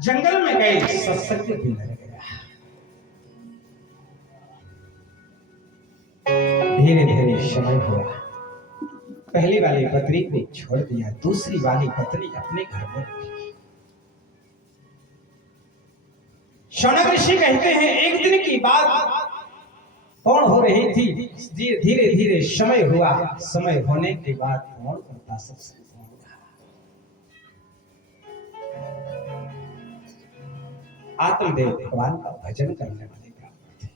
जंगल में गए, सत्संग भी लग गया। धीरे धीरे समय हुआ, पहली वाली पत्नी को छोड़ दिया, दूसरी वाली पत्नी अपने घर में रखी। शौनक ऋषि कहते हैं एक दिन की बात कौन हो रही थी। धीरे धीरे समय हुआ, समय होने के बाद कौन करता सत्संग। आत्मदेव भगवान का भजन करने वाले ब्राह्मण थे।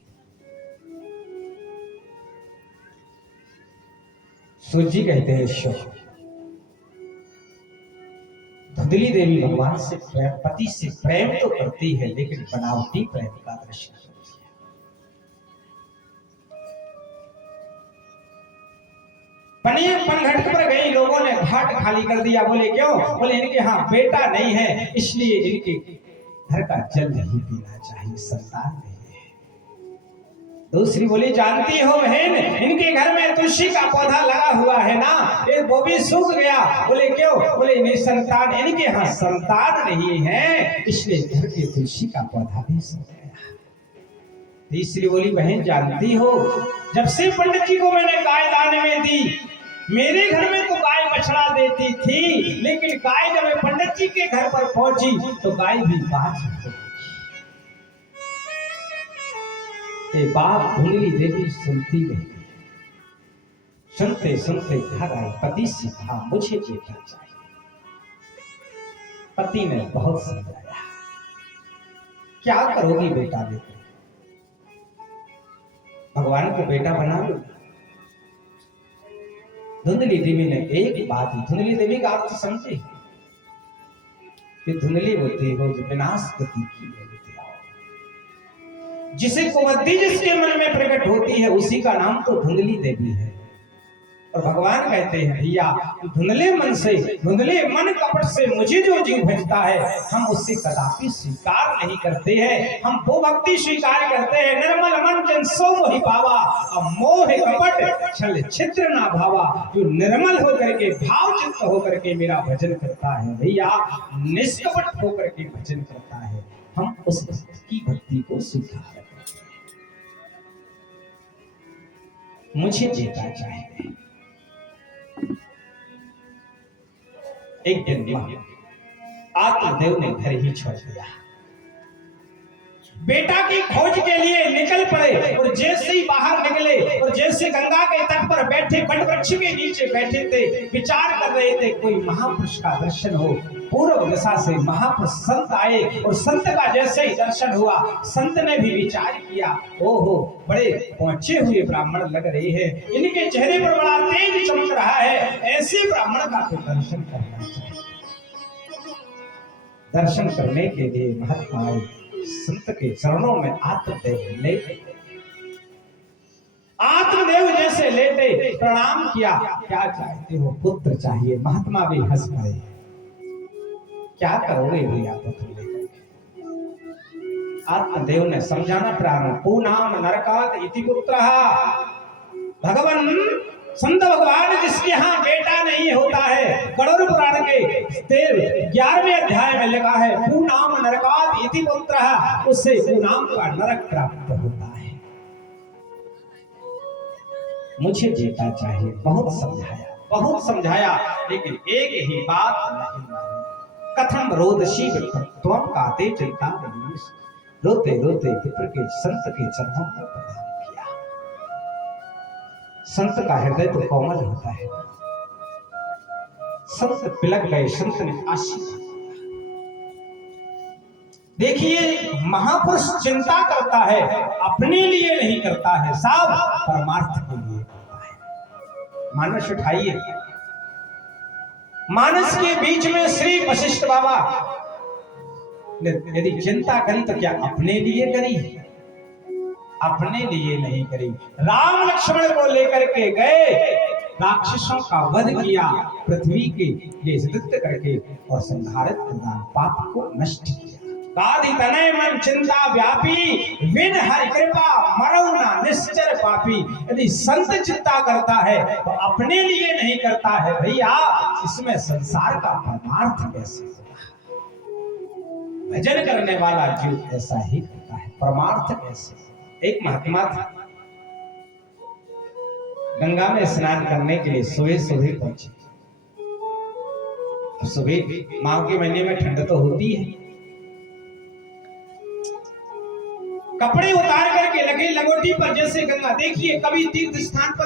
सूजी कहते हैं धुंधली देवी भगवान से प्रेम, पति से प्रेम तो करती है लेकिन बनावटी प्रेम का दर्शन करती है। पनघट पर गई, लोगों ने घाट खाली कर दिया। बोले क्यों? बोले इनके यहाँ बेटा नहीं है, इसलिए इनके घर का जल नहीं पीना चाहिए, संतान नहीं है। दूसरी बोली जानती हो बहन, इनके घर में तुलसी का पौधा लगा हुआ है ना, ये वो भी सूख गया। बोले क्यों? बोले इन्हें संतान, इनके यहाँ संतान नहीं है, इसलिए घर के तुलसी का पौधा भी सूख गया। तीसरी बोली बहन जानती हो, जब से पंडित जी को मैंने गाय दाने में दी, मेरे घर में तो गाय बछड़ा देती थी, लेकिन गाय जब मैं पंडित जी के घर पर पहुंची तो गाय भी बाज हो गई। ये बात धुंधली देवी सुनती नहीं। सुनते सुनते घर आई, पति से कहा मुझे बेटा चाहिए। पति ने बहुत समझाया, क्या करोगी बेटा लेकर? भगवान को बेटा बना लो। धुंधली देवी ने एक बात ही, धुंधली देवी का अर्थ समझे कि धुंधली होती हो जो विनाश गति की होती हो, जिसे कुबुद्धि जिसके मन में प्रकट होती है उसी का नाम तो धुंधली देवी है। और भगवान कहते हैं भैया धुंधले मन से, धुंधले मन कपट से मुझे जो जीव भजता है हम उससे कदापि स्वीकार नहीं करते हैं। हम वो भक्ति स्वीकार करते हैं, निर्मल मन जन सो मोहि पावा, और मोह कपट छल छिद्र ना भावा। जो निर्मल होकर के भाव चित्त होकर के मेरा भजन करता है भैया, निष्कपट होकर के भजन करता है, हम उस की भक्ति को स्वीकार करते हैं। मुझे बेटा चाहिए। एक दिन आत्मदेव ने घर ही छोड़ दिया, बेटा की खोज के लिए निकल पड़े। और जैसे ही बाहर निकले और जैसे गंगा के तट पर बैठे, वट वृक्ष के नीचे बैठे थे, विचार कर रहे थे कोई महापुरुष का दर्शन हो। पूर्व दिशा से महापुरुष संत आए और संत का जैसे ही दर्शन हुआ, संत ने भी विचार किया, ओहो बड़े पहुंचे हुए ब्राह्मण लग रहे हैं, इनके चेहरे पर बड़ा तेज चमक रहा है, ऐसे ब्राह्मण का तो दर्शन करना चाहिए। दर्शन करने के लिए महात्मा आए, संत के चरणों में आत्मदेव लेटे। आत्मदेव जैसे लेटे प्रणाम किया, क्या चाहते हो? पुत्र चाहिए। महात्मा भी हंस पड़े, क्या करोगे भैया पुत्र लेकर? आत्मदेव ने समझाना प्रारंभ, पूनाम नरकात इति पुत्रः। भगवान संत भगवान जिसके यहाँ बेटा नहीं होता है, गरुड़ पुराण के 11वें अध्याय में लिखा है पूनाम नरकात इति पुत्रः, उससे पूनाम का नरक प्राप्त होता है। मुझे बेटा चाहिए। बहुत समझाया लेकिन एक ही बात नहीं मानी। कथम रोदसी त्वं काते चलता, रोते रोते विप्र के संत के चरणों पर प्रणाम किया। संत का हृदय तो कोमल होता है। संत पिलक गए, संत ने आशीर्वाद। देखिए महापुरुष चिंता करता है, अपने लिए नहीं करता है, सब परमार्थ के लिए करता है। मानस उठाइए, मानस के बीच में श्री वशिष्ठ बाबा ने यदि चिंता करी तो क्या अपने लिए करी? अपने लिए नहीं करी। राम लक्ष्मण को लेकर के गए, राक्षसों का वध किया, पृथ्वी के लिए नृत्य करके और संहारित प्रदान पाप को नष्ट किया। गाधि तनय मन चिंता व्यापी, विन हरि कृपा मरौ न निश्चर पापी। यदि संत चिंता करता है तो अपने लिए नहीं करता है भैया, इसमें संसार का परमार्थ कैसे होगा? भजन करने वाला जीव ऐसा ही करता है। परमार्थ ऐसे। एक महात्मा था, गंगा में स्नान करने के लिए सुबह सुबह पहुंचे। सुबह माह के महीने में ठंड तो होती है, कपड़े उतार करके लगे लंगोटी पर, जैसे गंगा, देखिए कभी तीर्थ स्थान पर